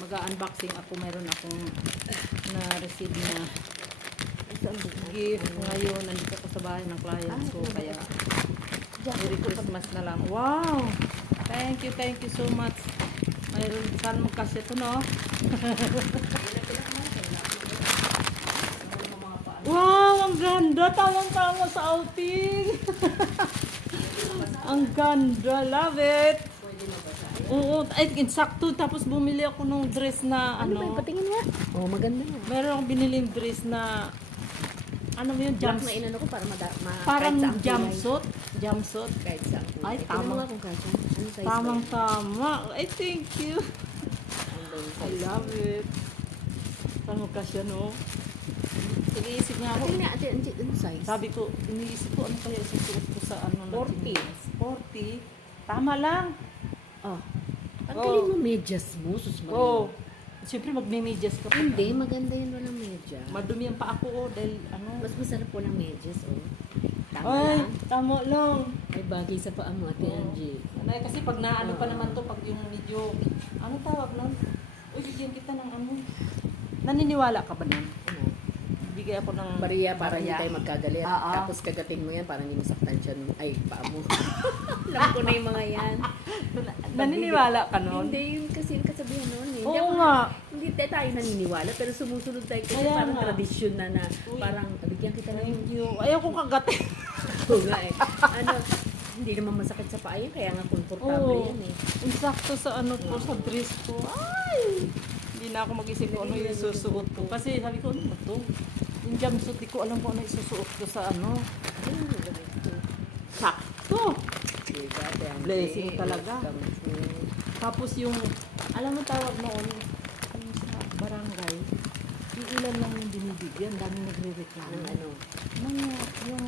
mag-unboxing ako. Meron akong na-receive na gift ngayon. Nandito ako sa bahay ng client ko. Kaya Merry Christmas na lang. Wow! Thank you so much. Mayroon saan mo kasi ito, no? Wow! Ang ganda! Tamang-tama sa outing! Ang ganda! Love it! Oo, ay, insakto. Tapos bumili ako ng dress na Ano ba yung patingin nga? Oh, maganda na. meron akong biniling dress na ano mo yun? Black na inano ko para Parang kahit saan kulay. jumpsuit. Jumpsuit. Kahit saan kulay. Ay, Tingnan tama. mo nga kung kasya. Ano size ba? Tamang-tama. Ay, thank you. Ano yung I size? love it. Saan mo kasya, no? Nag-iisip nga ako. Tingnan nga, ate, ano size? Sabi ko, iniisip ko, ano kaya isusuot ko sa ano na 40. chinelas? 40. Tama lang. Oh. Ang Oh. galing mo medyas mo, sus Maria. Oo. Siyempre, magme-medyas ka pa. Hindi, maganda yun walang medya. Madumi ang pa ako, dahil ano. Mas masarap po ng medyas, oh. Tama Ay, lang. tama lang. Ay, bagay sa paa mo, ate Oo. Angie. Ay, kasi pag naano pa naman to, pag yung medyo, ano tawag nun? Uy, bigyan kita ng ano. Naniniwala ka ba nun? Ano? Bigay ako ng Bariya para hindi bariya. tayo magkagalit. Oo. Tapos kagating mo yan para hindi masaktan siya. Ay, paa mo. Alam ko na yung mga yan. Naniniwala ka nun? Hindi, yun kasi yung kasabihan noon eh. Oo nga. Hindi tayo naniniwala, pero sumusunod tayo kasi Kaya parang nga. tradisyon na Uy. parang bigyan kita ng Thank you. Ayaw ko kagatin. Oo nga eh. Ano, hindi naman masakit sa paa yan, kaya nga komportable Oo. yan eh. Insakto sa ano ko, sa dress ko. Ay! Hindi na ako mag-isip kung ano yung susuot ko. Kasi sabi ko, ano ba to? Yung jumpsuit, di ko alam kung ano yung susuot ko sa ano. Ano yung ganito? Sakto! Diba, Dante? Blessing talaga. Welcome to- Tapos yung, alam mo tawag noon, yung sa barangay, iilan lang yung binibigyan, dami nagre-reklamo. Ng ano? Nang yung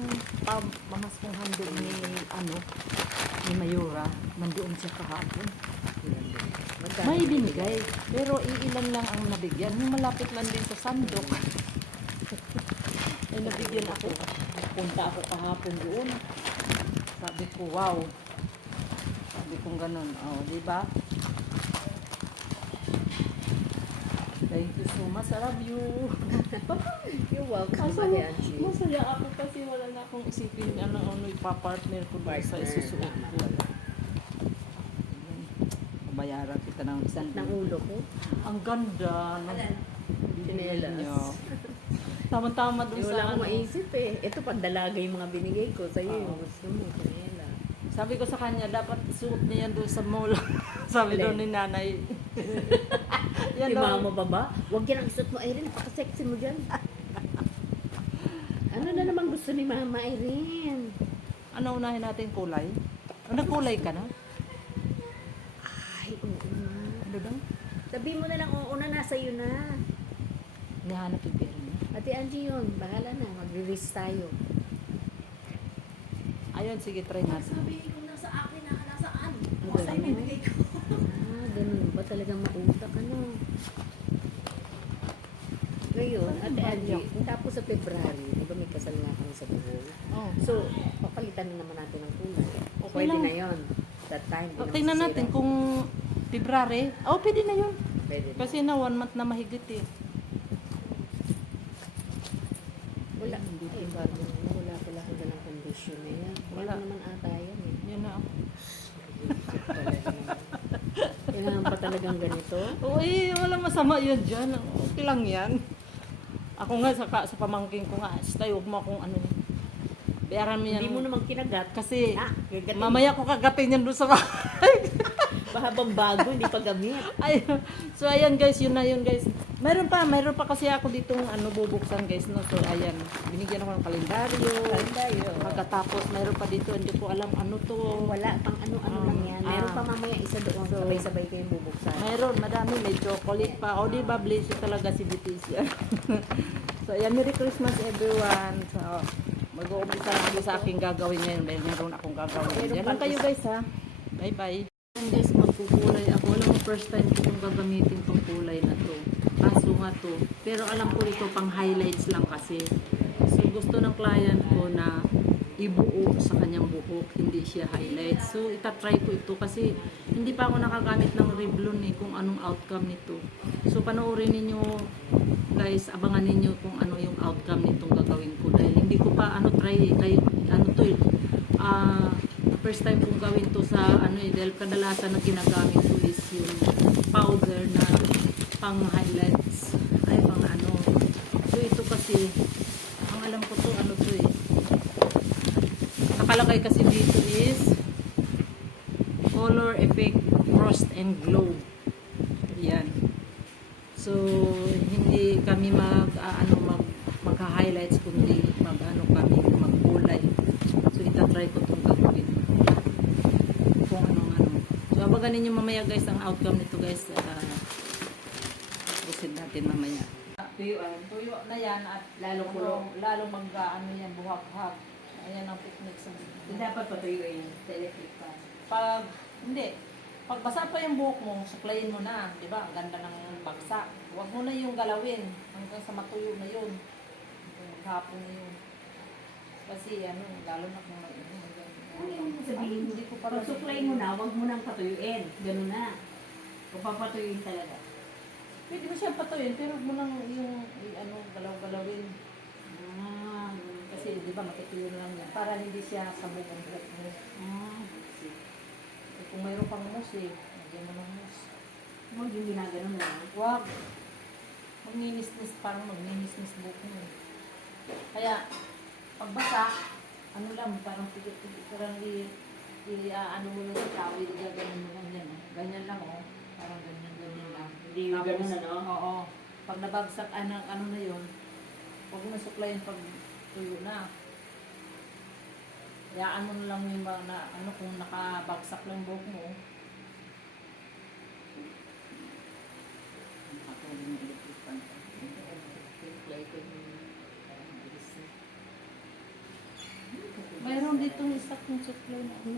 pamaskong handog ni, ano, ni Mayura, nandoon siya kahapon. Magkano May binigay, pero iilan lang ang nabigyan. Yung malapit lang din sa Sandok. Ay nabigyan ako. Punta ako kahapon doon. Sabi ko, wow. Sabi ko ganun. Oh, di ba? Thank you so much. I love you. You're welcome, Masaya, Ate Angie. masaya ako kasi wala na akong isipin ano ipapartner ko doon sa Partner. isusuot ko. Bayaran kita ng isang Ng ulo ko. Ang ganda. Chinelas. niya. Tama-tama doon Wala sa akong ano. maisip eh. Ito pandalaga yung mga binigay ko sa'yo. Oo. Yung gusto mo, kanila. Sabi ko sa kanya, dapat suot niya yan doon sa mall. Sabi Alin? daw ni nanay. Si daw. mama ba ba? Huwag yan ang isot mo, Irene. Napaka-sexy mo dyan. Ano na naman gusto ni Mama Irene? Ano unahin natin kulay? Ano kulay ka na? Ay, oo na. Ano daw? Sabi mo na lang, oo na, nasa iyo na. Nihanap yung pera niya. Ate Angie yun, bahala na. Magre-race tayo. Ayun, sige, try natin. Sabi ko na sa akin na nasaan. Ang O sa'yo ganun. bibigay ko. Ah, ganun ba talagang mautak, ano? Ngayon, Ate Angie, tapos sa February, di ba may kasal nga kami sa Bohol? Oh. So, papalitan na naman natin ng kulay. Okay Pwede lang. na yon. That time. di Oh, naman tingnan sisira. natin kung February. Oh, pwede na yun. Pwede na. Kasi na 1 month na mahigit eh. Wala. Hindi Ay, February. wala pala ako dalang condition na yan. Wala Wala. naman ata yan eh. Yun na. Kailangan pa talagang ganito? Oo, eh, walang masama yun dyan. Okay lang yan. Ako nga, sa pamangking ko nga, stay, huwag mo akong ano. Bayaran mo yan. Hindi mo naman kinagat. Kasi, Ah, gagatin. mamaya ko kagatin yan doon sa bahay. Pahabang bago, hindi pa gamit. Ay, so ayan guys, yun na yun guys. Mayroon pa kasi ako ditong ano bubuksan guys, no. So ayan, binigyan ako ng kalendaryo. Kalendaryo. Pagkatapos mayroon pa dito, hindi ko alam ano to. Wala, pang ano-ano lang yan. Meron pa mamaya isa doon. So, Sabay-sabay kayong bubuksan. Mayroon, madami, may chocolate pa. O di ba, bless you talaga si BTC. So ayan, Merry Christmas everyone. So mag-uumpisa na ako sa aking gagawin ngayon dahil meron akong gagawin. Yan lang kayo guys ha. Bye bye. Ayan guys, magkukulay ako. Alam mo, first time ko kung gagamitin tong kulay na to. Kaso nga to. Pero alam ko ito pang highlights lang kasi. So gusto ng client ko na ibuo sa kanyang buhok, hindi siya highlight. So, itatry ko ito kasi hindi pa ako nakagamit ng Revlon kung anong outcome nito. So, panoorin ninyo guys, abangan ninyo kung ano yung outcome nitong gagawin ko dahil hindi ko pa first time kong gawin to sa dahil kadalasan na ginagamit ko is yung powder na pang highlights pang so ito kasi ang alam ko to nakalagay kasi dito is color effect frost and glow yan. So hindi kami magha-highlights kundi kami magkulay. So itatry ko itong gagawin kung anong. So abangan ninyo mamaya guys ang outcome nito guys. Proceed natin mamaya. Tuyo na yan at lalo yan buhak-hak. Ayan ang technique sa Hindi dapat patuyuin sa electric fan. Pag basa pa yung buhok mo, suklayin mo na, di ba? Ang ganda ng bagsak. Huwag mo na yung galawin hanggang sa matuyo na yun. Maghapon na yun. Kasi lalo na kung Sabihin mo, hindi ko pa pag suklay mo na, huwag mo nang patuyuin. Ganun na. Kung papatuyuin talaga. Pwede mo siya patuyin, pero huwag mo nang yung galaw-galawin. Kasi di ba makituyo na lang yan. Para hindi siya sabog ang buhok mo. Kung mayroon pang mousse lagyan mo ng mousse. Huwag yung ginaganon na. Huwag. Magninis-nis, parang magninis-nis buhok mo. Kaya, pagbasa, parang tigit-tigit, parang mo lang sa tawid, gaganon mo lang yan. Ganyan lang, parang ganyan lang. Hindi yung ganun, Oo. Pag nabagsak, na yun, huwag mo suklayin pag tuyo na. Hayaan mo lang yung kung nakabagsak lang buhok mo. Nakatuloy ng electric fan. Mayroon dito isa kong supply na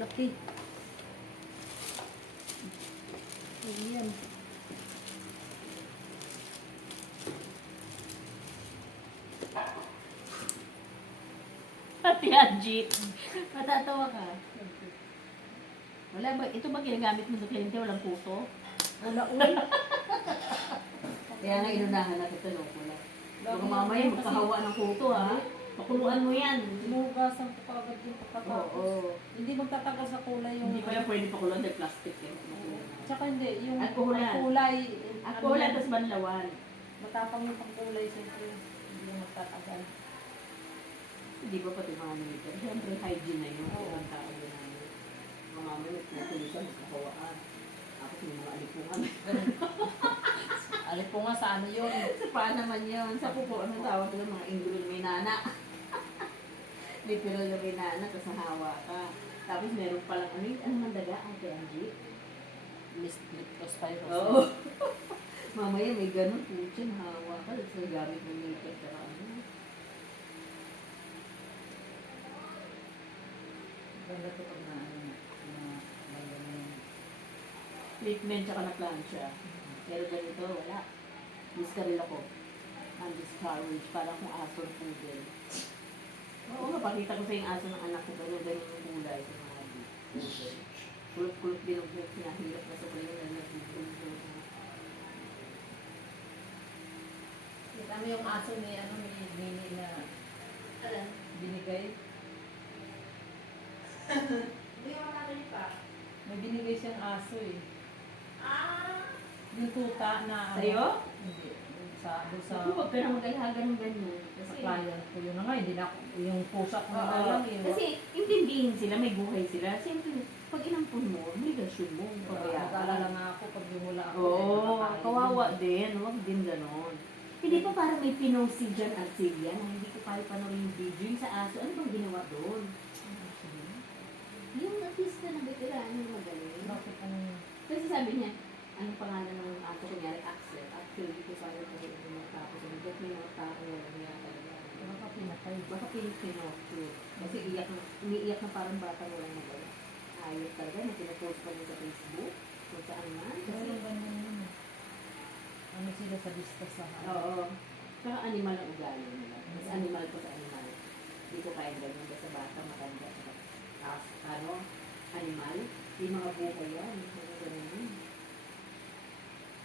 laki. Ayan. Pati Angie. Matatawa ka. Wala ba? Ito ba ginagamit mo sa kliyente? Walang puto? Wala. Kaya nga inunahan na kita pula. Baka mamaya magkahawa ng puto ha. Pakuluan mo yan. Hinugasan ko agad yung pagkatapos. Hindi magtatagal sa kulay yung... Hindi kaya pwede pakuluan dahil plastic eh. Tsaka hindi. Yung Alkoholan. kulay. Alkoholan tas banlawan. Matapang yung pangkulay siyempre. Hindi yung magtatagal. Hindi ba pati mga nilita? Siyempre hygiene na yun. Kaya ang tao yun namin. Mga mamay nagpupulisan, magkakawaan. Tapos may mga alipungan. Alipungan sa yun? Sa paa naman yun. Sa pupo, ano tawag ko mga inggulol may nana. Literal na may nana, tapos nahawa ka. Tapos meron palang, ano mandaga? Ate Angie? Leptospirus. Oo. Mamaya may ganun po siya, nahawa ka. Tapos nagamit mo yung makeup na Ganda ko pag treatment tsaka na plancha. Pero ganito, wala. Discaril ako. Undiscouraged. Parang kung aso ng poodle. Oo, mapakita ko sa yung aso ng anak ko. Ganun yung kulay sa mga poodle. Kulot-kulot din ang buhok. Pinahilap na sa kayo na nag-kulot. Kita mo yung aso ni Mini na binigay? Hindi ako nakalipa. May binigay siyang aso Yung tuta na Sa'yo? Hindi. Doon sa Ako, wag ka na mag-alaga ng ganyan. sa client ko. Yun na nga, hindi na yung pusa ko na Oo. lang Kasi intindihin sila, may buhay sila. Siyempre, pag inampun mo, obligasyon mo. Mag-alala nga ako pag wala ako. Oo, kawawa din. Huwag din ganon. Hindi pa parang may pinost si John Arcilla na hindi ko pa panoorin yung video yung sa aso. Ano bang ginawa doon? Yung artista na veteran, yung magaling. Bakit ano? Kasi sabi niya, anong pangalan ng aso kunyari, Axel. Axel, dito sa akin kasi yung mga tao. So, hindi may mga tao wala niya talaga. Baka pinatay. Baka pinost yun. Kasi umiiyak na parang bata walang magawa. Ayos talaga na pinapost pa niya sa Facebook. Kung saan man. Kasi, Kasi ganyan yun. Ano sila sa vista sa oo. Saka animal ang ugali nila. Mas animal pa sa animal. Hindi ko kaya ganyan sa bata, matanda. Animal. Yung mga buhay yan. Mga ganun yun.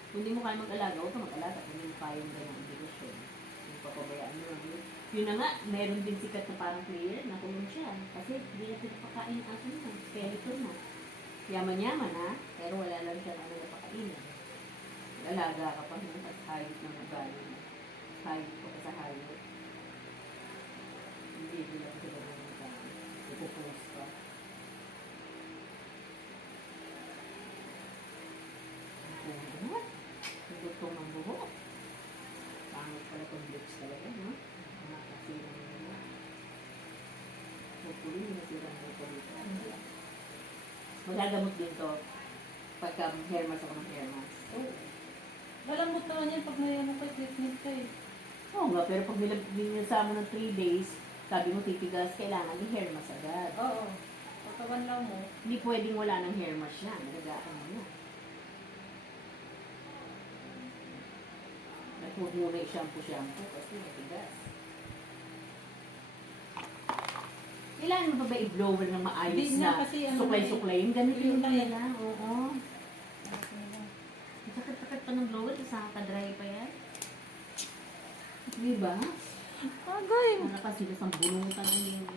Kung hindi mo kaya mag-alaga, huwag ka mag-alaga. Kung hindi mo kaya yung ganang obligasyon. Yung papabayaan mo lang yun. Yun na nga, meron din sikat na parang player, nakulong siya. Kasi hindi na pinapakain ang aso na. Skeleton na. Yaman-yaman ha, pero wala lang siya na napakainin. Alaga ka pa nun at hayop ng ugali mo. Hayop ko pa sa hayop. Hindi lang sila ng ugali. Ipupost ka. Ang buhok. Ang butong ng buhok. Pangit pala kung bleach talaga, no? Mga kasirang nila. Hopefully, nasirang mo ko dito. Magagamot din to pagka hair mask ako ng hair mask. Oo. Malambot naman yan pag may ano ka, treatment ka eh. Oo nga, pero pag binilasa mo ng 3 days, sabi mo titigas, kailangan yung hair mask agad. Oo. Pagkawan lang mo. Hindi pwedeng wala ng hair mask yan. Nalagaan mo na. At huwag muna i-shampoo kasi matigas. Kailangan mo ba i-blower ng maayos Hindi na na, kasi ano suklay-suklay? Yung ganito yun yung lang talaga. Oo. Sakit-sakit pa ng blower, tapos nakaka-dry pa yan. Di ba? Agay. Wala pa sila sa bunutan ang yung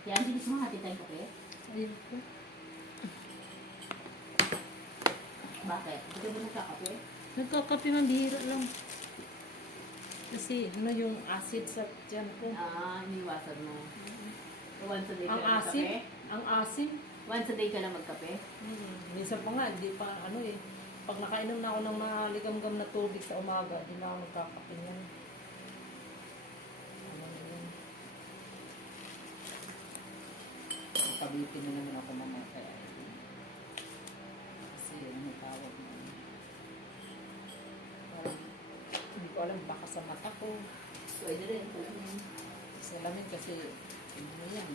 Kaya hindi gusto mo hati tayong kape? Ayun ko. Bakit? Hindi ka ba nagkakape? Nagkakape ng bihira lang. Kasi ano yung acid sa tiyan ko. Iniwasan mo. Once a day ka Ang lang asim. magkape? Ang asim. Once a day ka lang magkape? Minsan pa nga, hindi pa ano eh. Pag nakainom na ako ng maligam-gam na tubig sa umaga, hindi na ako nagkakape niyan. Ano na yun. Kabitin na naman ako mamatay. Kasi ano tawag mo. Hindi ko alam, baka sa mata ko. Pwede rin. Sa lamig kasi, ano yan.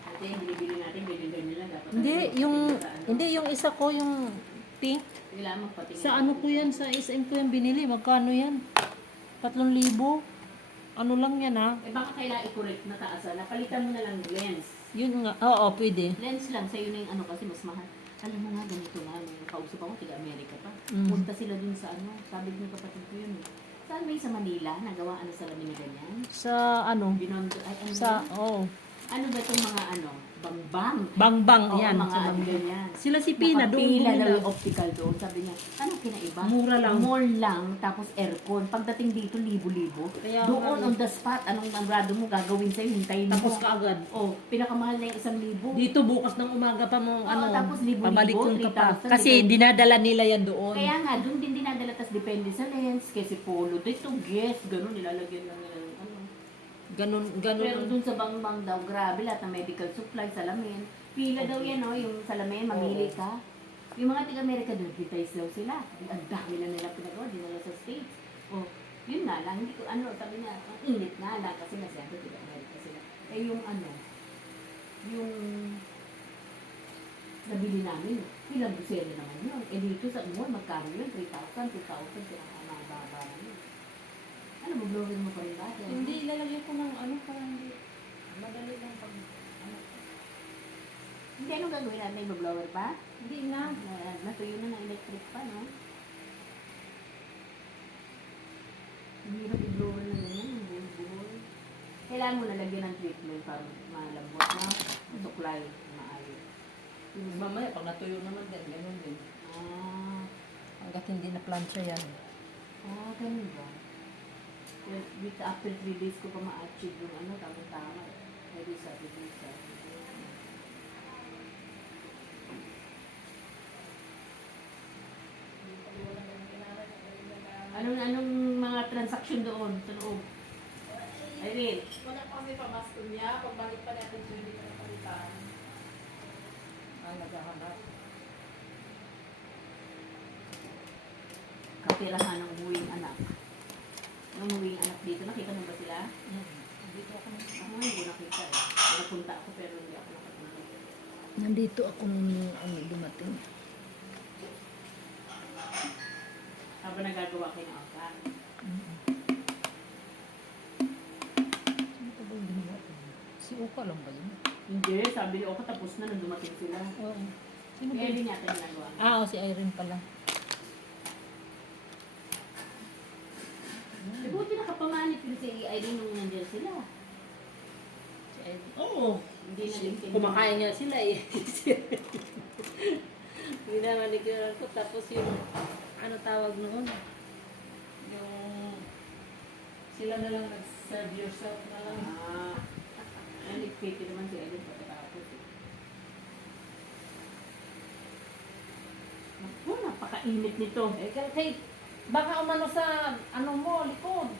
Ate, yung binibili natin, bilhin nila. Dapat Hindi, ano, yung, sa ano. hindi, yung isa ko, yung pink. Kailangan magpatingin. Sa ano ko yan, sa SM ko yan binili. Magkano yan? 3,000. Ano lang yan ha? Eh baka kailangan i-correct na taasan. Napalitan mo na lang lens. Yun nga, oo, pwede. Lens lang, sa'yo na yung ano kasi mas mahal. Alam mo nga, ganito nga, may kausap ako, taga-Amerika pa. Mm. Punta sila dun sa ano, sabi ng kapatid ko yun eh. Saan may sa Manila, nagawa ano sa lamin na ganyan? Sa ano? Binondo, ay ano Sa, yun? oh. Ano ba itong mga ano, bangbang? Bang-bang, Oo, yan. mga Sa ano Bang- ganyan. Sila si Pina, doon Nakapila bumili. daw yung optical doon. Sabi niya, ano kinaiba? Mura lang. More lang, tapos aircon. Pagdating dito, libo-libo. Kaya Doon nga, on the spot, anong grado mo gagawin sa'yo, hintayin mo. Tapos kaagad. Oh, pinakamahal na yung 1,000. Dito bukas ng umaga pa mo, Oo, ano, tapos libo-libo, pabalikon ka pa. 3,000, Kasi depende. dinadala nila yan doon. Kaya nga, doon din dinadala, tas depende sa lens, kasi polo. Dito, guess, ganun, nilalagyan lang nila ng ano. Ganun, ganun. Pero doon sa bangbang daw, grabe, lahat ng medical supply, salamin. Pila daw yan, no, yung salamin, mamili ka. Yung mga taga-Amerika doon, advertise daw sila. Ang dami na nila pinagawa, dinala sa States. O, yun nga lang, hindi ko, ano, sabi niya, ang init nga lang, kasi nasyado taga-Amerika sila. Eh, yung ano, yung nabili namin, ilang busero naman yun. Eh, dito sa mall, magkano yun? 3,000, 2,000, pinaka-mababa na yun. Ano, mag-blower mo pa rin ba? Hindi, ilalagyan ko ng ano, parang hindi. Madali lang pag, ano. Hindi, anong gagawin natin? Mag-blower pa? Hindi na. Natuyo na ng electric pa, no? Ang hirap i-blower na ganyan, buhol-buhol. Kailangan mo nalagyan ng treatment para malambot na, matuklay, maayos. Mamaya, pag natuyo naman din, ganun din. Hanggat hindi na plancha yan. Ganun ba? Well, after 3 days ko pa ma-achieve yung ano, tapos tama. Maybe Saturday. Anong mga transaction doon sa loob? Irene, Wala pa kasi pamasko niya. Pagbalik pa natin siya, hindi ka napalitan. Naghahanap. kapirahan ng umuwing anak. Yung umuwing anak dito, nakita mo ba sila? Dito ako. Hindi ko nakita eh. Napunta ako pero hindi ako nakapunta. Nandito ako nung ano, dumating. Habang nagagawa kayo ng angkan. Sino pa ba yung ginawa ko? Si Uka lang ba yun? Hindi, sabi ni Oka tapos na nung dumating sila. Oo. Sino ba Kaya yun? din yata ginagawa. Oo, si Irene pala. Eh, buti nakapamanit din si Irene nung nandiyan sila. Si Irene. Oo. Hindi na din sila. Kumakain nga sila eh. Hindi na manicure ko. Tapos yung, ano tawag noon? Yung, sila na lang nag-serve yourself na lang. Nagpiti naman si Irene pagkatapos. Naku, napakainit nito. Eh, kay, baka umano sa, ano mo, likod.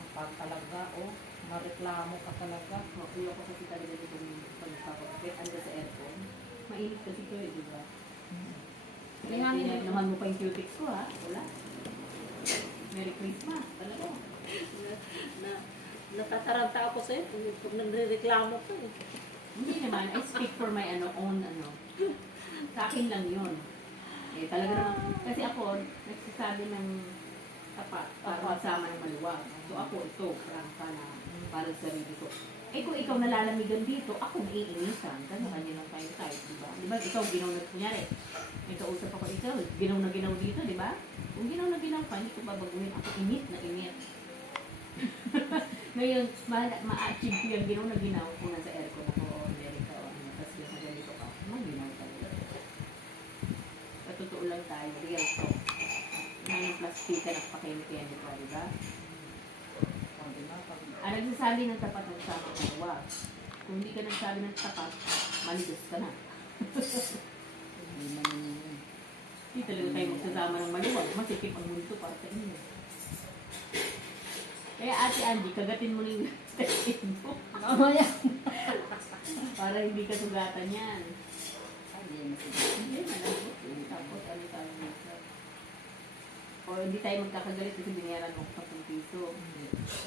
Kapag talaga, oh, mareklamo ka talaga. Makuya ko kasi talaga dito yung pagpapakapit. Ando sa aircon. Mainit kasi ito eh, di ba? Kaya nga Kaya nila- naman mo pa yung cutics ko ha. Wala. Merry Christmas. Talaga. na natataranta ako sa'yo pag nagreklamo ko eh. Hindi naman. I speak for my own ano. Sa akin lang yun. Eh talaga naman. Kasi ako, nagsasabi ng tapat para magsama ng maluwag. So ako ito, prangka na para sa sarili ko. Eh kung ikaw nalalamigan dito, ako naiinisan. Kanya-kanya lang tayo type, di ba? Di ba ikaw ginaw na, kunyari, may kausap ako ikaw, ginaw na ginaw dito, di ba? Kung ginaw na ginaw ka, hindi ko babaguhin. Ako init na init. Ngayon, ma-achieve ko yung ginaw na ginaw kung nasa aircon ako o America o ano. Tapos yung ganito ka, ginaw talaga. Sa totoo lang tayo, real talk. Nga ng plastika, nagpakemik-kemik ka, di ba? Ang nagsasabi ng tapat ng sama ng maluwag. Kung hindi ka nagsabi ng tapat, maligas ka na. Hindi naman yun. Hindi talaga tayo magsasama ng maluwag. Masikip ang mundo para sa inyo. Kaya Ate Angie, kagatin mo na yung step mo. Mamaya. Para hindi ka sugatan yan. Ay, hindi na sila. Hindi, malambot. Tapos ano tayo dito. O hindi tayo magkakagalit kasi binayaran mo ko 10 piso.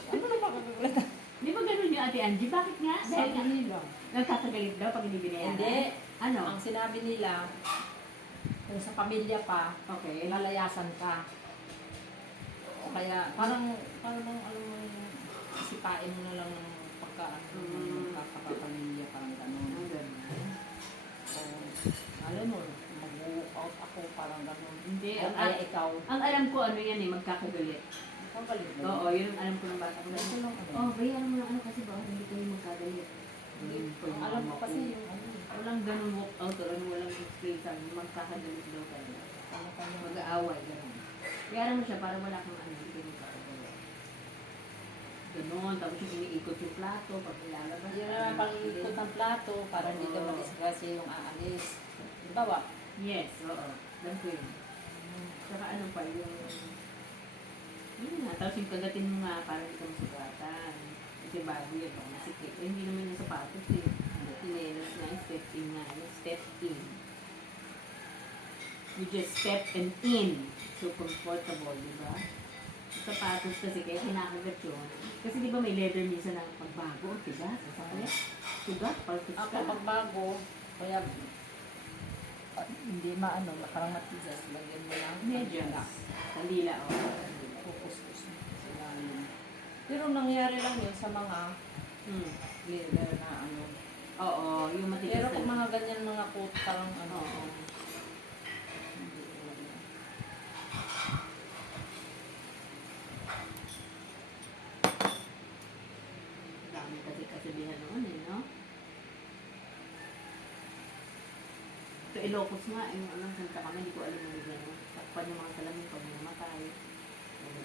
Ano na ba kakagalata? Di ba ganun yung Ate Angie? Bakit nga? Dahil nga, nila. nagkakagalit daw pag hindi binayaran? Hindi. Ano? Ang sinabi nila, kung sa pamilya pa, Okay. lalayasan ka. O kaya, parang alam mo, sipain mo na lang ng pagka, kakapamilya, parang gano'n. Ang ganun. O, alam mo, mag-walk out ako, parang gano'n. Hindi. O kaya ikaw, Ang alam ko ano yan eh, magkakagalit. ang galit mo. Oo, yun ang alam ko ng bata ko. Ito lang ano. Oh, bayaran mo ng ano kasi ba, hindi kayo magkagalit. Hindi Ang alam ko kasi yung ano, walang ganun walk out or ano, walang experience ang magkakagalit daw kayo. kanya-kanya. Mag-aaway, ganun. Bayaran mo siya para wala kang ano, hindi kayo magkakagalit. Ganun, tapos yung iniikot yung plato pag ilalabas. Yun naman pang-ikot ng plato para hindi ka Oo. madisgrasya yung aalis. Di ba ba? Yes, oo. Ganun ko yun. Saka ano pa, yung... Yun nga, tapos yung kagatin mo nga para hindi ka masugatan. Kasi bago yan, baka masikip. Eh, hindi naman yung sapatos eh. Tinelas na, step in nga. Step in. You just step and in. So comfortable, di ba? Yung sapatos kasi kaya kinakagat yun. Kasi di ba may leather minsan na pagbago, tigas, sasakit. Sugat, paltos Ako ka. pag bago, kaya hindi maano, parang matizas, lagyan mo lang. Medyas. Kandila, o. Kukuskus mo sa ilalim. Pero nangyari lang yun sa mga leather na ano. Oo, yung matigas Pero na- kung mga ganyan mga coat, parang ano. Oo. Hindi talaga. Dami kasi kasabihan noon eh, no? Sa Ilocos nga, yung anong kanta kami, hindi ko alam mo gano'n. Takpan yung mga salamin pag namatay.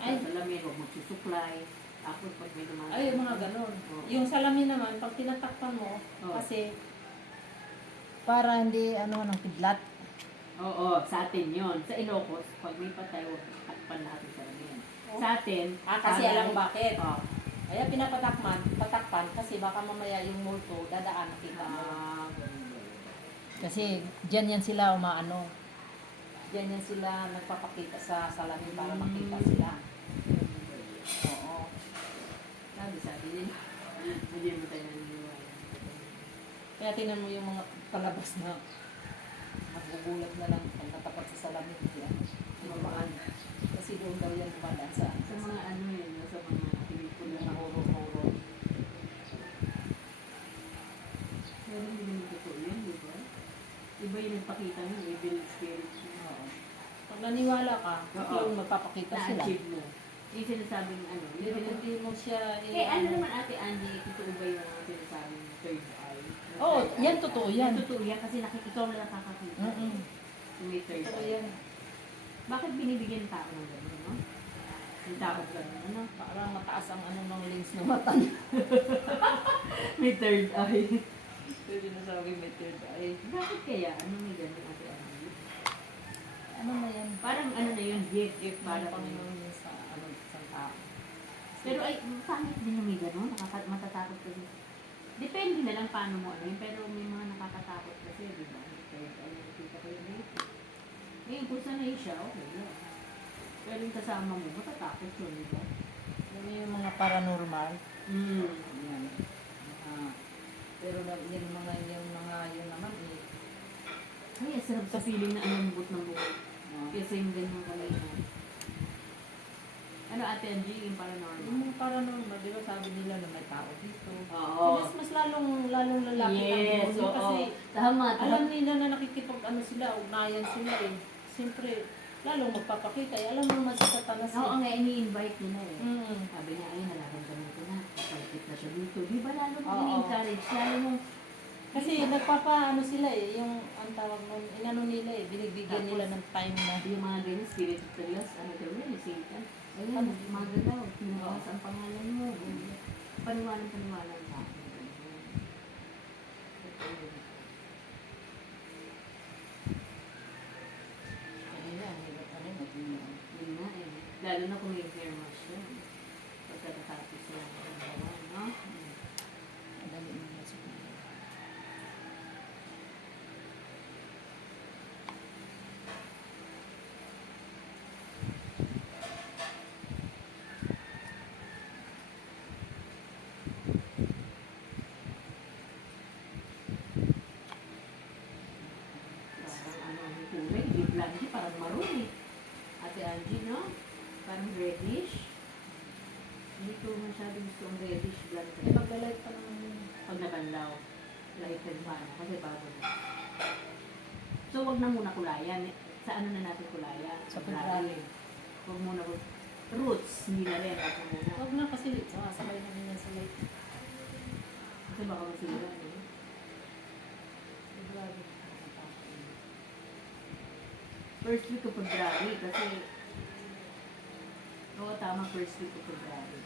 Ay. Huwag salamin, huwag magsusupply. Tapos pag may namatay. Ay, yung mga ganun. Oo. Yung salamin naman, pag tinatakpan mo, Oo. kasi para hindi ano ng kidlat. Oo, sa atin yun. Sa Ilocos, pag may patay, huwag takpan natin salamin. Sa atin, Kasi para- alam bakit. Oo. Kaya patakpan kasi baka mamaya yung multo dadaan nakita mo. Ganun ba yun? Kasi diyan yan sila umaano. Diyan yan sila nagpapakita sa salamin para makita sila. Ganun ba yun? Oo. Sabi nila, hindi mo tayo naniniwala. Kaya tingnan mo yung mga palabas na magugulat na lang pag natapat sa salamin. Yan. Inumaan. Kasi Kasi doon daw yan dumadaan sa Sa mga ano yun, sa mga pelikula na horror. Pero hindi naman totoo yun, di ba? Iba yung nagpakita ng evil spirit mo. Oo. Pag naniwala ka, Oo. yung magpapakita sila. Na-achieve mo. Yung sinasabing ano. Hindi Yung hindi mo siya... eh, ano naman Ate Angie, totoo ba yung mga sinasabing third eye? Oo, Third eye yan ka? totoo yan. Yan totoo yan kasi ikaw na nakakakita. Yung may third Totoo eye. yan. Bakit binibigyan ng tao ng gano'n, no? Yung tao gano'n, ano? Parang mataas ang ano ng lens ng mata niya. May third eye. Pwede na sabi may third eye. Bakit kaya? Ano may gano'n Ate Angie? Ano na yan? Parang ano na yun, gift. Para Para Panginoon yun sa ano sa tao. Pero ay, pangit din na may gano'n. Matatakot kasi. Depende na lang paano mo ano yun. Pero may mga nakakatakot kasi, di ba? Third eye, nakikita ko yun dito. Ngayon, kung sanay siya, okay lang. Pero yung kasama mo, matatakot yun, di ba? Yan yung mga paranormal. Mm. Yan. Pero yung mga yun naman eh. Ay, ang sarap sa feeling na anambot ng buhay. Uh, Kasi yung ganyan kamay na. Ano Ate Angie, yung paranormal? yung paranormal, di ba sabi nila na may tao dito. Oo. Mas lalong lalaki Yes, ang demonyo kasi Tama, alam nila na nakikipag ano sila, ugnayan sila eh. Siyempre, lalong magpapakita eh. Alam mo naman sa satanas Oo eh. nga, ini-invite nila eh. Mm. Sabi niya, ay, nararamdaman ko na. Kapalapit na siya dito. Di ba lalo mo Oo. encourage lalo mo. Kasi nagpapaano sila eh, yung ang tawag nun, inano nila eh, binibigyan Tapos, nila ng time na. Yung mga ganyan, spirit of the lost, ano daw yun, Satan. Ayun, magalaw, pinukas ang pangalan mo. Paniwalang sa akin. Kanina, hirap ano, mag-iwan. Yun nga eh. Lalo na kung may hair mask yun. Pagkatapos sila ng gawa, no? Madali mo na sa Parang ano ang kulay, hindi blondie, parang maroon eh. Ate Angie, no? Parang reddish. Hindi ko masyado gusto ang reddish blonde. Eh, magdalay pa naman yun. Pag nabanlaw, light red ba na? Kasi bago na. So, wag na muna kulayan. Sa ano na natin kulayan? Sa February. Wag muna ko. Roots, hindi na rin. Wag na muna. Huwag na kasi, sabay namin yan sa light. Kasi baka masira, eh. February. First week of February kasi oo, tama, first week of February.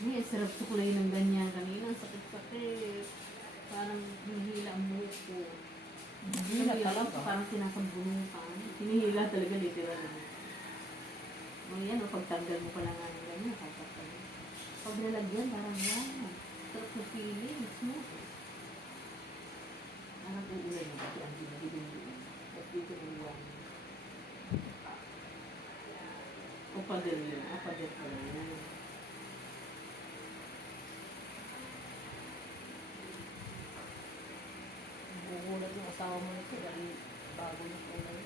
Ay, sarap sa kulay ng ganyan. Kanina, ang sakit-sakit. Parang hinihila ang buhok ko. Hindi na talaga. Parang sinasambunutan. Hinihila talaga, literal. O yan, o pagtanggal mo pa lang nga ng ganyan, sasaktan. Pag nalagyan, parang yan. Sarap sa feelings mo. Parang uulan mo kasi ang ginagin. At dito ng buwan. O pader yun. Pader pala yun. Nagugulat yung asawa mo nito dahil bago yung kulay.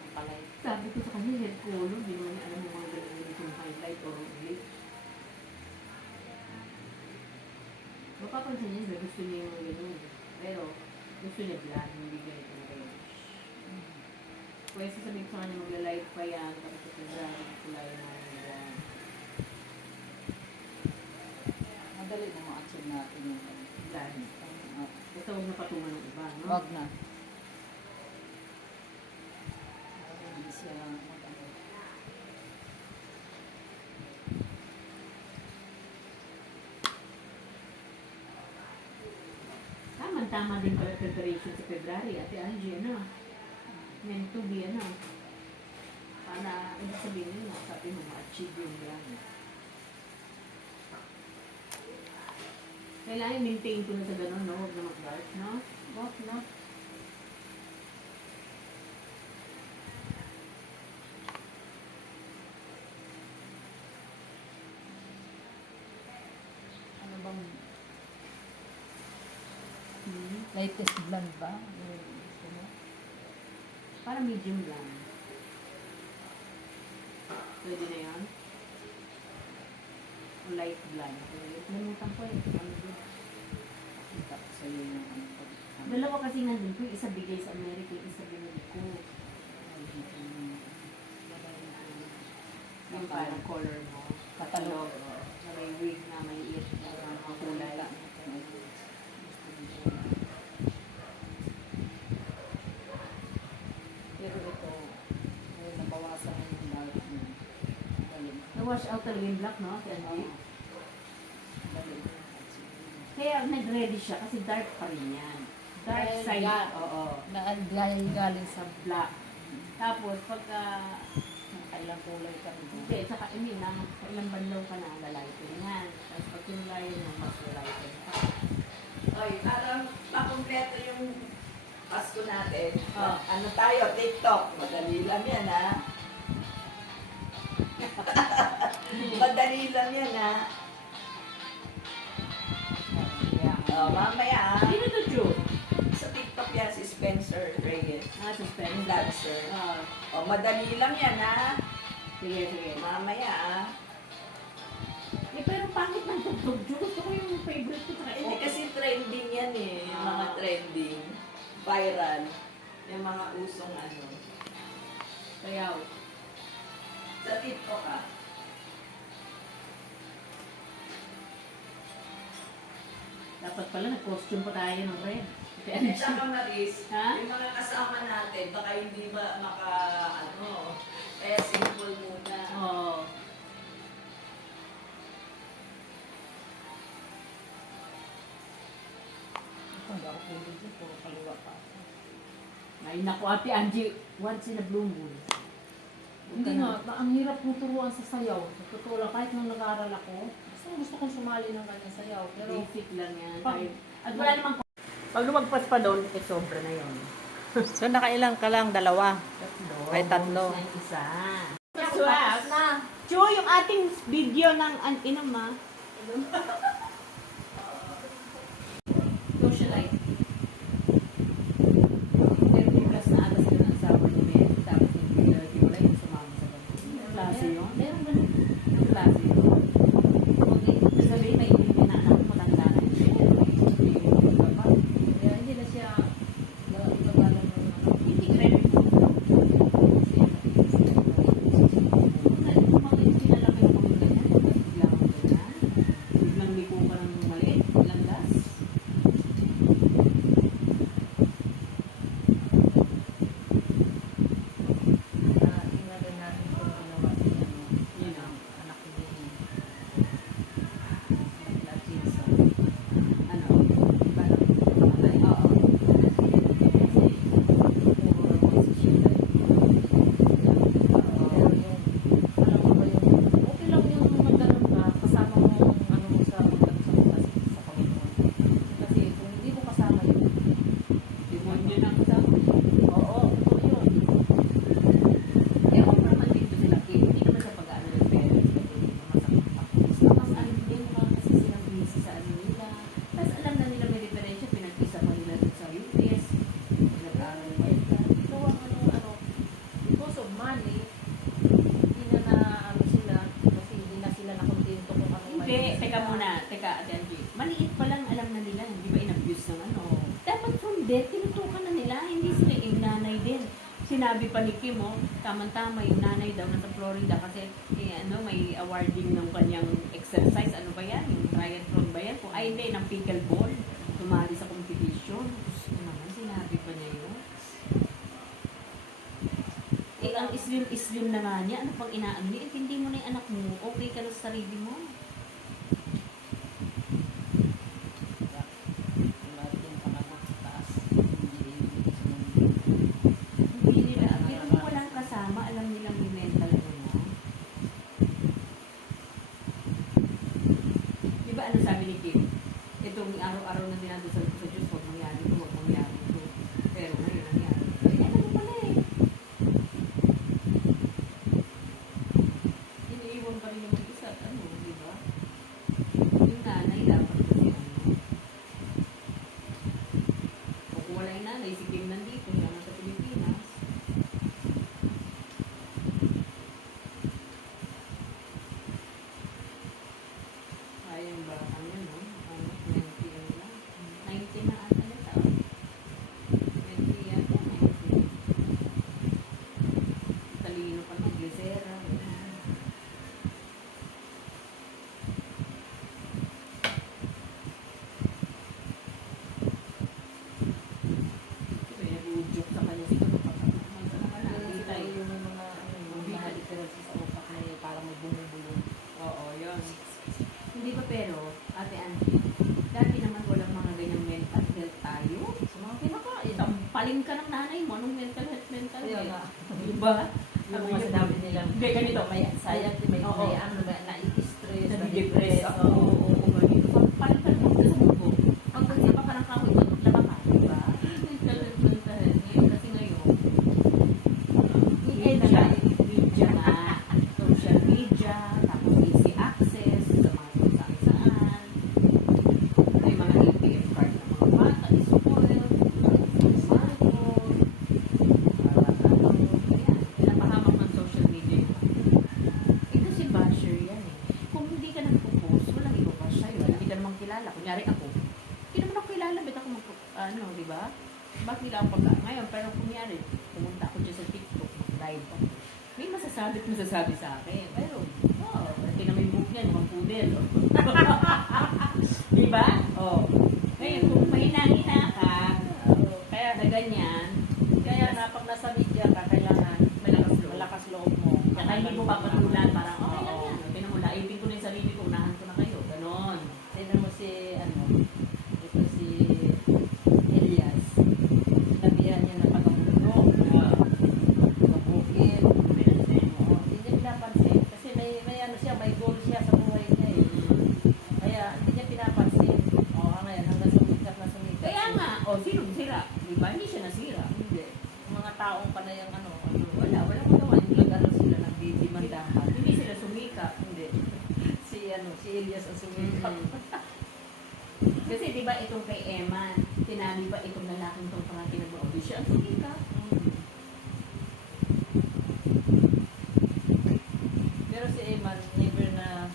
Ang kalay. Sabi ko sa kanya, hair color, di naman niya alam mo mga ganyan yung highlight or bleach. Mapapansin niya, gusto niya yung mga ganyan. Pero, gusto niya blonde, hindi ganito na ganyan. Kaya sasabihin ko sa kanya, magla-light pa yan, tapos sa February, kulay na yan. Madali na ma-achieve natin yung Blonde. uh, Basta huwag na patungan ng iba, no? wag na. Hindi siya mag-ano. Tama tamang-tama din pala preparation sa February. Ate Angie, ano? Meant to be, ano? Para, hindi sabihin nyo, sabi mo, ma-achieve yung yan. Kailangan maintain ko na sa ganun, no? Huwag na mag-dark, no? Wag na. Ano bang latest blend ba? Gusto mo? Para medium lang. Pwede na yun? Light blonde. Namutan ko eh. Ano yun? Kita ko sa'yo yung ano pag... Dalawa kasi nandun ko. Isa bigay sa America, isa binili ko. Yung parang color mo. Katalog. Na may wig na may ear na mga kulay. Pero ito, ay nabawasan na yung dark mo. Galing. Na-wash out talaga yung black, no? Kaya Oo. Galing. Kaya nag-ready siya kasi dark pa rin yan. Dark Dahil side. ga- Oo. Galing sa Black. Tapos pagka Kailang kulay ka rin. hindi, saka I mean, ilang banlaw ka na, lalighten yan. Tapos pag kinulayan mo, mas lalighten ka. Oy, para makumpleto yung Pasko natin. Oh. Ano tayo? TikTok. Madali lang yan, ha? Madali lang yan, ha? Oh, mamaya, ha? Sino to, Chu? Sa TikTok yan, si Spencer Reyes. Suspense. Yung dancer. Ah, Oh, madali lang yan, ha? sige, sige. Mamaya, ha? Eh, pero pangit ng tugtog, Chu. Gusto ko yung favorite ko. Saka, Hindi kasi trending yan, eh. Yung mga trending. Viral. Yung mga usong ano. Kaya, Sa TikTok, ha? dapat pala nag-costume pa tayo ng red. At saka Maris, Ha? yung mga kasama natin, baka hindi ba maka, ano, kaya simple muna. Oo. Ako hindi ako pwede dito. Kaliwa pa ako. Ay, naku, Ate Angie, once in a blue moon. Hindi nga, ang hirap kong turuan sa sayaw. Sa totoo lang, kahit nung nag-aaral ako, gusto kong sumali ng kanyang sayaw. Pero, Basic lang yan. Pag- At wala namang... Pag lumagpas pa doon, eh, sobra na yun. So nakailang ka lang? Dalawa? Tatlo. Ay, tatlo. Bonus na yung isa. Tapos na. Chu, yung ating video ng inama. Socialite. 30 plus na alas yun ang asawa ni Mel. Tapos yung 30 wala yung sumama sa ganun. Klase yun. meron ganun. Klase yun. Okay. Sabihin, may hindi na anak mo tanda na yun. Kaya hindi na siya nagagalang ng ano. Hindi credit mo. Biglang liko ka ng maliit, langgas. Tingnan rin natin kung ginawa niya. Yun ang Anak ko din. ano. Diba? Ay, oo. Alam mo ba yung, okay lang yung magkaroon ka, kasama mo yung ano mo sa pagkakas sa Panginoon. Kasi kung hindi mo kasama yun, Demonyo na ako sa... oo, totoo yun. Eh, ako naman dito sila, hindi naman sa pag-ano ng parents, kasi masakit ako. Mas alam din mga kasi silang busy sa ano nila. Tapos alam na nila may referensya, pinag-isa pa nila dun sa UPS. Nag-aaral pa yun. So, ano, because of money, hindi na ano sila, kasi hindi na sila nakontento kung ano Hindi, teka muna, teka, Ate Angie. Maliit pa lang alam na nila, hindi ba in-abuse ng ano? Dapat from there, tinutukan na nila, hindi sila yung nanay din. Sinabi pa ni Kim, oh, tamang-tama yung nanay daw nasa Florida kasi ano, may awarding ng kanyang exercise. Ano ba yan? Yung triathlon ba yan? Kung ay hindi, ng pickleball. Tumali sa competition. Gusto naman, sinabi pa niya yun. Eh, ang islim na nga niya, ano pang inaano niya? Hindi mo na yung anak mo, okay ka na sa sarili mo. sabi ni Kim, itong araw-araw na dinadasal ko sa Diyos, huwag mangyari ito, huwag mangyari ito. Pero ngayon nangyari. Eh, ano pala eh. Iniiwan pa rin yung mag-isa at ano, di ba? Yung nanay dapat kasi ano. O kung wala yung nanay, si Kim nandito, siya nasa Pilipinas. Sayang ba, ano, no? Ano, 90 ano lang. 90 na ata na tao. 20 yata, 90. Talino pa ng glisera. May nag-udyok sa kanya siguro kapag nakita Yung mga ano, yung mga differences sa utak na yun, parang may bumubulong. Oo, yun. Hindi ba pero, Ate Angie, dati naman walang mga ganyang mental health tayo. Sa mga kinakain, tampaling ka ng nanay mo, anong mental health, mental Kaya health. nga. Diba? Yung mga sinabi nilang, Hindi, ganito. may anxiety, may Oo. ano, may nai-stress, Nadi-depress ako. oo. Oo, ganito. Tampaling ka ng sa mundo. Pag magsipa ka ng kahoy, maglaba ka, diba? Mental health, mental health. Ngayon kasi ngayon, media nga. Social media, tapos easy access sa mga kung saan-saan. May mga ATM card ng mga bata, spoiled, smartphone, yan, pinapahamak ng social media yun. Eh kasi basher yan eh. Kung hindi ka nagpo-post, walang ibabash sa'yo. Hindi ka namang kilala. Kunyari ako, hindi naman ako kilala, ba't ako di ba? Bakit nila ang pagka? Ngayon, pero kunyari, pumunta ako dyan sa TikTok, live ako. May masasabi sa akin. Pero, hindi na may book niyan, mga pudel. Di ba? Ngayon, kung mahina-hina ka, kaya na ganyan, Kaya na pag nasa media ka, kailangan malakas loob mo. Kaya hindi mo papatulan, parang, okay lang yan. Tinan mo, naipin ko na yung sarili ko, unahan ko na kayo. Ganon. Tignan mo si, ito si Elias. Sinabihan niya na pag-amuno, pag-bukid. Oo, hindi niya pinapansin. Kasi may ano siya, may goal siya sa buhay niya eh. Kaya hindi niya pinapansin. Oo, ngayon, hanggang sumikat na sumikat. Kaya nga, sino sira? Di ba? Hindi siya nasira. Hindi. Yung mga taong pa na yung Wala magawa. nag-ano sila, nagdidimandahan. Hindi sila sumika. Hindi. Si Elias ang sumikat. Kasi di ba itong kay Eman, tinali ba itong lalaking itong parati nag-audition? Ang sumika. Pero si Eman, never na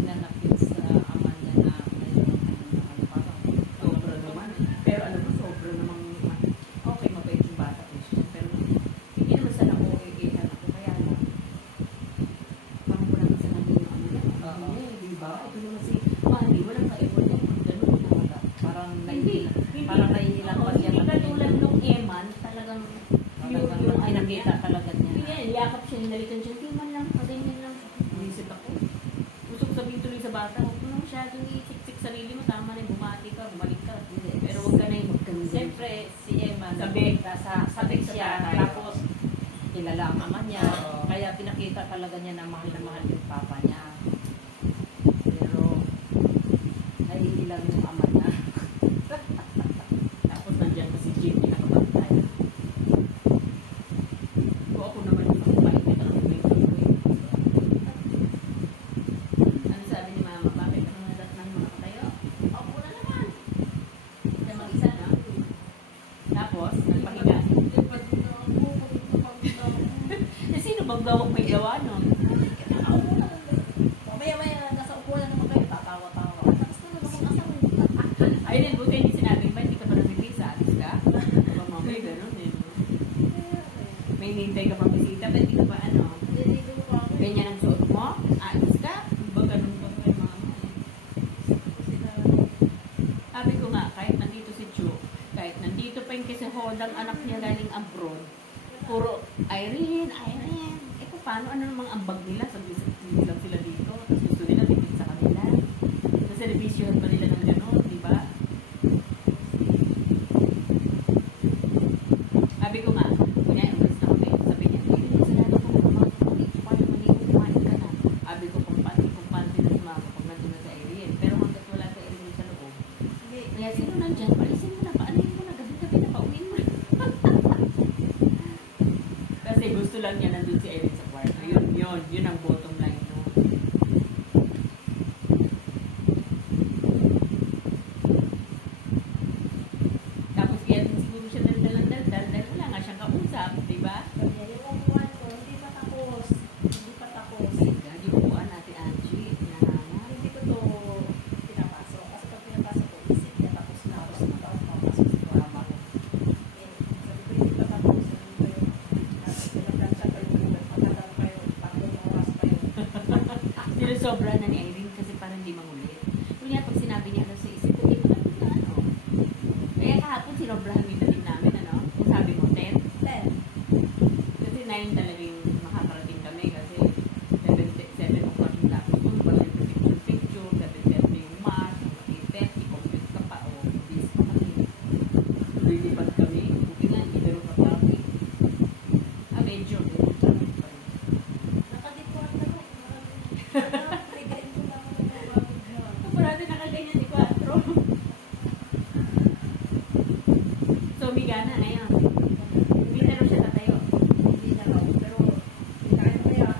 nanakit sa ama niya na parang Sobra naman. Pero alam mo, sobra namang okay, mabait yung bata Christian. Pero hindi naman sana ako iihan ako. Kaya lang, parang wala ka sa kanya yung ano yan. Oo. Di ba? Ito naman si Manny, walang ka-effort yan. Ganun po. parang Hindi. parang naiilang pa siya. Hindi katulad nung Eman, talagang yung pinakita talaga niya. Hindi yan, yakap siya, nalikan siya. Hindi man lang, kaganyan lang. Inisip ako. Gusto ko sabihin tuloy sa bata, huwag mo na masyadong iiksik sarili mo. Tama na yung bumati ka, bumalik ka. Pero huwag ka na yung magkanong. Siyempre, si Eman, Sabik. sabik siya, Sabik. tapos kilala ang ama niya, Oo. kaya pinakita talaga niya na mahal yung papa niya. Pero, naiilang yung ama niya. Tapos nandiyan pa si Jim, pinakabantay. O ako naman yung makapait na kalabay ko. Ano sabi ni Mama? Bakit ka nang nadatnan mga katayo? Ako na naman. Siya mag-isa na. Tapos, nagpahiga. Eh, sino bang gawak may gawa nun? Maya-maya, nasa upuan na naman kayo, tatawa-tawa. Tapos na naman kung asawa niyo. Ayun, buti hindi sinabi ba, hindi ka pa namipisa, alis ka? Diba mamay, ganun eh. No? May hinintay ka pang bisita, ba't hindi ka pa ano? Ganyan ang suot mo? Alis ka? Diba ganun pa kay mama eh. Sabi ko nga, kahit nandito si Chu, kahit nandito pa yung kasi Hodang anak niya galing abroad, puro Irene. Eh kung paano, ano namang ambag nila? Sabi lang sila dito. Tapos gusto nila bigyan sa kanila. Kasi revision pa nila ng gano'n, di ba? Sabi ko nga, kunya, umalis na kami. Sabi niya, hindi na sila ako kumain ka na. Sabi ko, kumpante na si mama pag nandun na sa niya, sino nandyan? Palisin mo na, paanayin mo na, gabi-gabi na, pauwiin mo na. Kasi gusto lang niya nandun si Erin sa kwarto. Yun ang bottom line, no? Tapos kaya din siguro siya daldal dahil wala nga siyang kausap, di ba? Sabi niya, yung upuan ko, hindi pa tapos. Hindi pa tapos. Hindi upuan natin, Angie. Nanana. Hindi ko to pinapasok. Kasi pag pinapasok ko, isip niya tapos na. Tapos na ako papasok sa drama ko. Sabi ko, hindi pa tapos. Hindi ko yung pinagkansya kayo. Pagkadam kayo. 3 oras pa yun. Sinusobra na ni Irene kasi parang hindi mangulit. Kung niya, pag sinabi niya alas 6, ito hindi pa na ano. Kaya kahapon sinobrahan din namin, ano? Sabi mo, 10? 10. Kasi 9 talaga yung makakarating kami kasi 7 o'clock yung tapos kung ba picture, 7:30 yung mass, 8:30, complete ka pa, o bis pa kami. Lilipad kami, buti nga, hindi meron ka traffic. Medyo traffic pa rin. Nakadiport na ko. Nakaligay ko na ako ng mga bagay na. Parati nakaganyan si 4. So, Migana, ngayon. Hindi na raw siya tatayo. Hindi na raw. Pero, kaya ko kaya.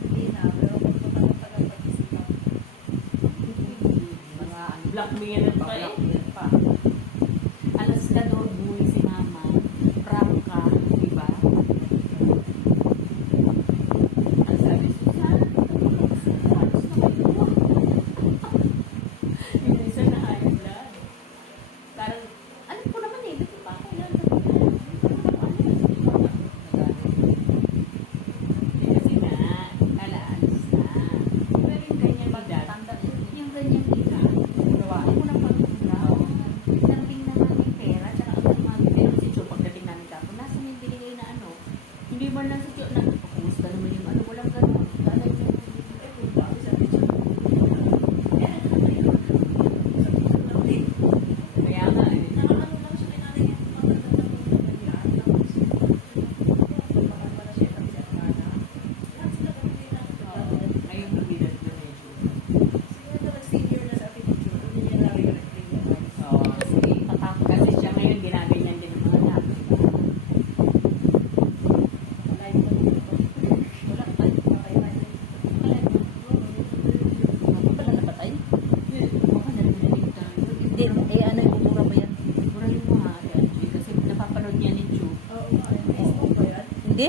Hindi na. Pero, kung tagal pag-isipan. Mga blackmailer pa eh. Blackmail pa. Alas ka doon, buhay si mama. Prangka, di ba? Ang sabi Susan, halos na kayo. Yung isa na high blood. Parang, alam ko naman eh, ba't pa ako yan? Kasi nga, alaalis na. Pero yung ganyan edad, yung ganyan edad, hindi mo na pag-ulaw. Nanding na namin pera, tsaka ang mga pero si Cho, pagdating namin tapos, nasa may binigay na ano, hindi man lang si Cho, kumusta naman yung ano, walang ganun. Talagang yung, Kung bago sabi siya. kaya naman yun. Kaya nga eh. Nakakano lang siya kay nanay yung maganda ng ganyan. Tapos, baka na siya kami sa kana. Lahat sila kami na. Ngayon yung edad na medyo. Siguro na senior na sa ating picture. Hindi niya na-recognize. Oo, sige. Kasi siya ngayon ginaganyan din ng mga anak. Live ko dito. Wala, live pa kayo. Ako pala napatay? Baka narinig tayo. Hindi, ano yung umura pa yan? Burahin mo ha, Ate Angie, kasi napapanood niya ni Chu. Oo, Facebook ba yan? Hindi.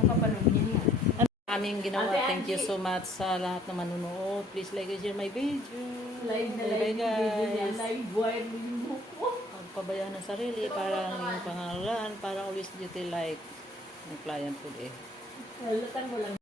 Napapanood niya niya. Aming ginawa. Ate Thank you Angie. so much sa lahat na manunood. Please like and share my video. Live na Bye-bye, live yung video niya. guys. Live wire mo yung buko. Pagpabayaan ng sarili, parang yung pangalan, parang always duty like ng client po eh. Halatan mo lang.